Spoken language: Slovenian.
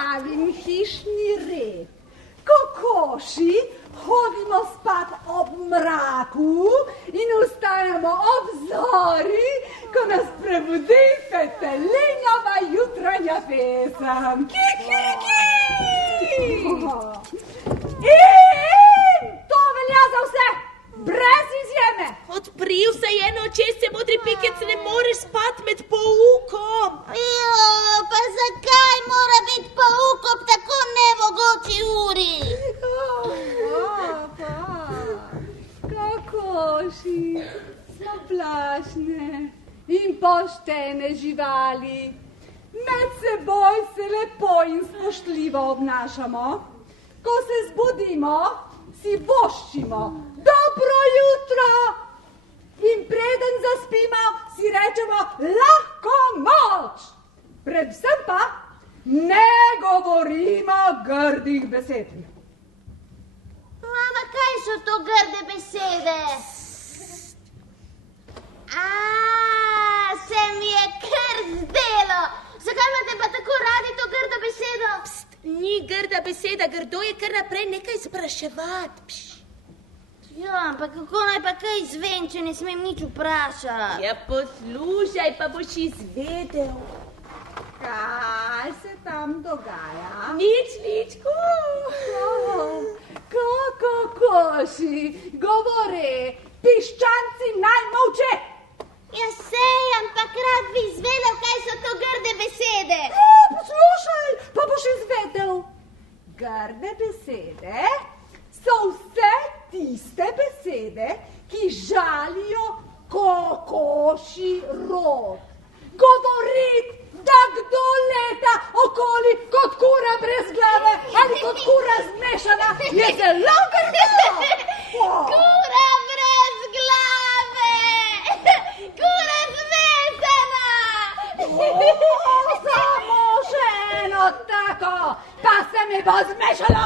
pravim hišni red. Kokoši hodimo spat ob mraku in vstajamo ob zori, ko nas prebudi petelinjava jutranja pesem. Ki, ki, ki! In to velja za vse, brez izjeme. Odpril se je očesce, modri pikec, ne moreš spat med poukom. Pa zakaj mora biti pouk ob tako nemogoči uri? Kokoši smo plašne in poštene živali. Med seboj se lepo in spoštljivo obnašamo. Ko se zbudimo, si voščimo dobro jutro in preden zaspimo, si rečemo lahko noč. Predvsem pa ne govorimo grdih besed. Mama, kaj so to grde besede? Se mi je kar zdelo. Zakaj imate pa tako radi to grdo besedo? Ni grda beseda, grdo je kar naprej nekaj spraševati. Ja, ampak kako naj pa kaj izvem, če ne smem nič vprašati? Ja, poslušaj, pa boš izvedel. Kaj se tam dogaja? Nič. Kokoši, govore, piščanci naj molče. Ja, sej, ampak rad bi izvedel, kaj so to grde besede. Poslušaj, pa boš izvedel. Grde besede so vse tiste besede, ki žalijo kokoši rod. Govorit, da kdo leta okoli kot kura brez glave ali kot kura zmešana, je zelo grdo. Kura brez glave! Kura zmešana! Samo še eno tako, pa se mi bo zmešalo.